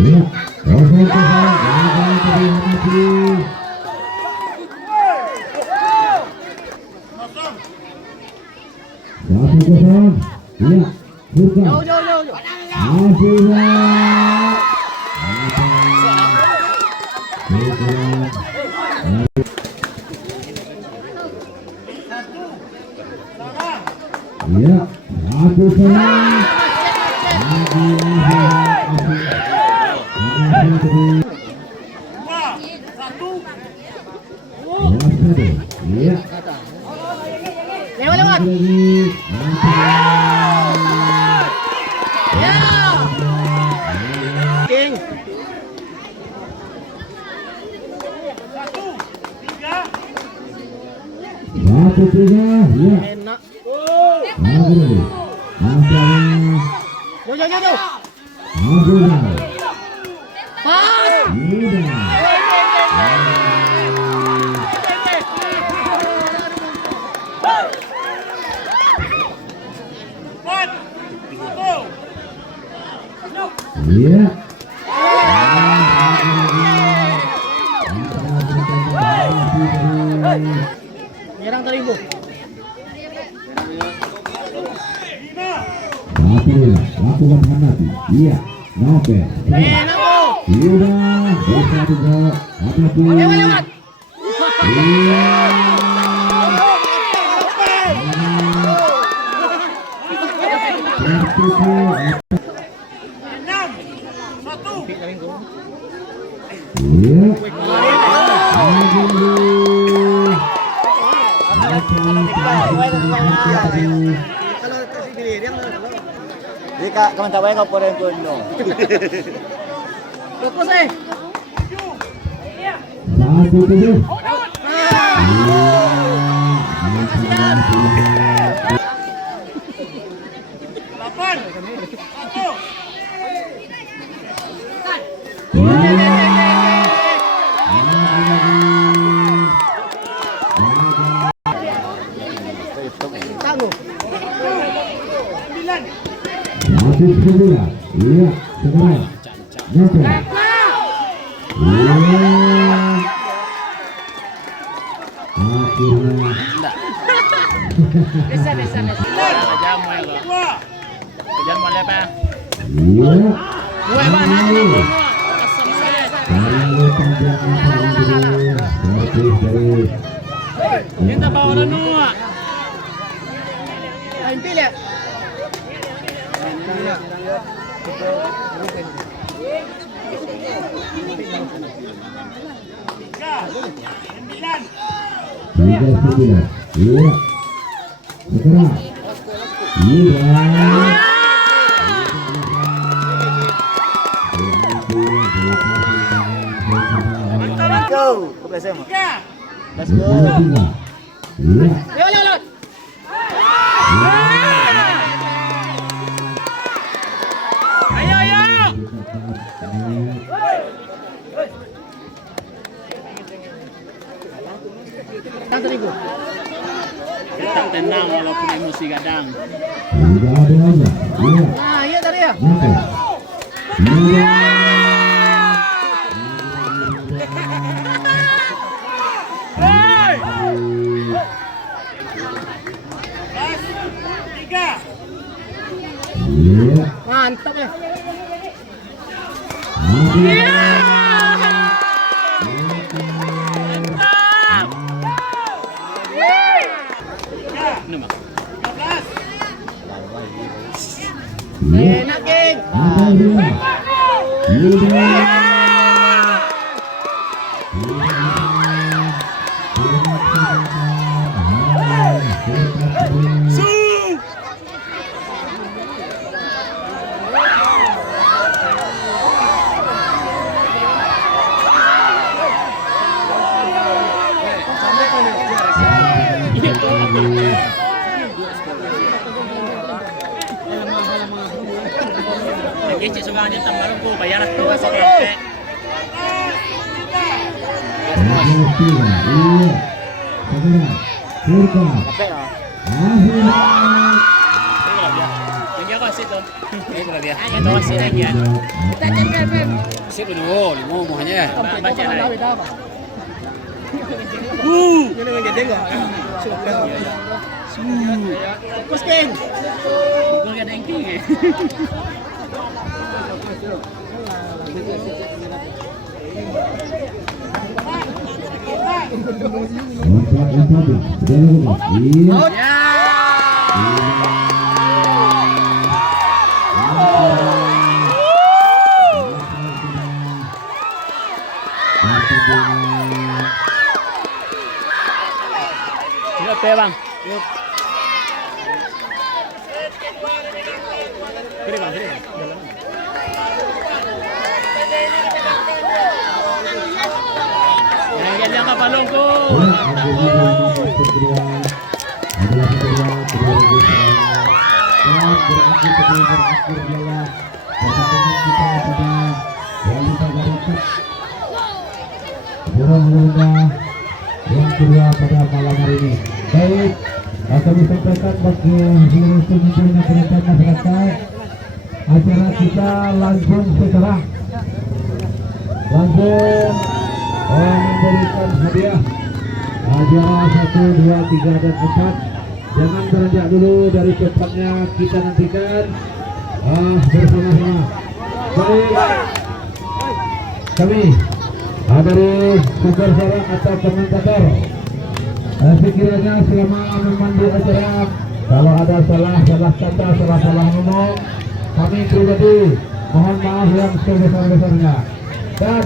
Iya, kosong kosong, jangan terhenti. Satu kosong, iya, buka. Iya, satu kosong. Iya. Lewat. Ya. King. 1-3, iya. Enak. Jauh. Pas. Iya. Nyerang teribu. Lakukan hanapi. Iya. Nope. Sudah. Bisa juga. Hadapi. Lewat. Iya. Jadi kak, kamu tak kau pernah tuan no. Fokus eh. 1-7. Tangguh. Masih semula. Iya, segera. Nyampe. Iya. Akhirnya. Bisa. Jamu ya lo. Jamu ada apa? Iya. Gue mana nih? Kalau panjang dari Kita bawa nanu. Lain pilih. Tiga 9. Iya. Segera. Iya. Go, kau belasem. Let's go. Iya. Lewat. Ayo. Yang teribu. Kita tenang walaupun emosi kadang. Tidak ada aja. Iya. Nah, iya tadi ya. Nyampe. Iya. Iya. Mantap ya. Enak, King. Lagi cik suka aja tambah ko bayaran tuh sa klase. Capek lah. Lagi ako wasit tuh. Itu dia. Itu wasit lagi ya. Sip dulu, limo mohonnya. Baca lah. Ini menjadi enggak? Fokus King. Gol ada yang tinggi. Oke bang. Kiri bang, kiri. Yang jangka palungku. Yang kedua pada malam hari ini. Baik, kami sampaikan bagi seluruh pimpinan perintah masyarakat, acara kita langsung sekarang memberikan hadiah 1, 2, 3 dan 4. Jangan beranjak dulu dari tempatnya, kita nantikan bersama-sama. Baik, kami dari super sarang atau komentator, sekiranya selama memandu acara, kalau ada salah kata, salah ngomong, kami pribadi mohon maaf yang sebesar-besarnya. Dan